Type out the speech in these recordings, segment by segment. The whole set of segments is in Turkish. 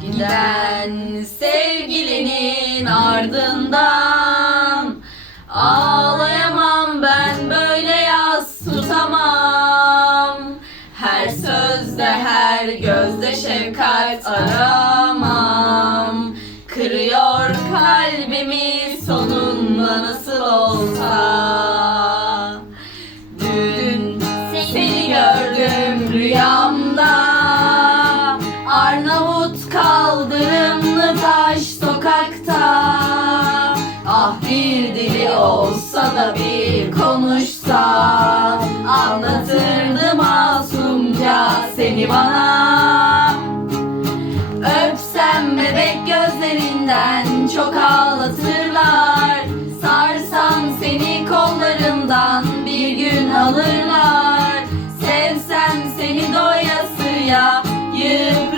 Giden sevgilinin ardından Ağlayamam ben böyle yaz tutamam. Her sözde her gözde şefkat aramam. Kırıyor kalbimi sonunda nasıl olsa. Dün seni gördüm rüyamda olsa da bir konuşsa Anlatırdı masumca seni bana. Öpsem bebek gözlerinden çok ağlatırlar Sarsam seni kollarımdan bir gün alırlar. Sevsem seni doyasıya yıpratırlar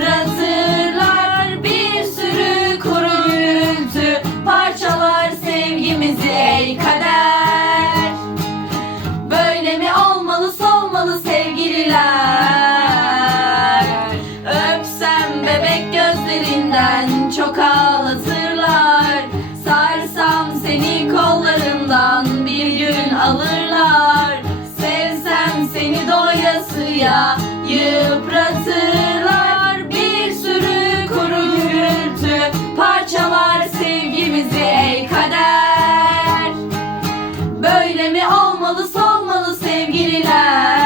ellerinden çok ağlatırlar Sarsam seni kollarımdan bir gün alırlar. Sevsem seni doyasıya yıpratırlar. Bir sürü kuru gürültü parçalar sevgimizi ey kader. Böyle mi olmalı solmalı sevgililer?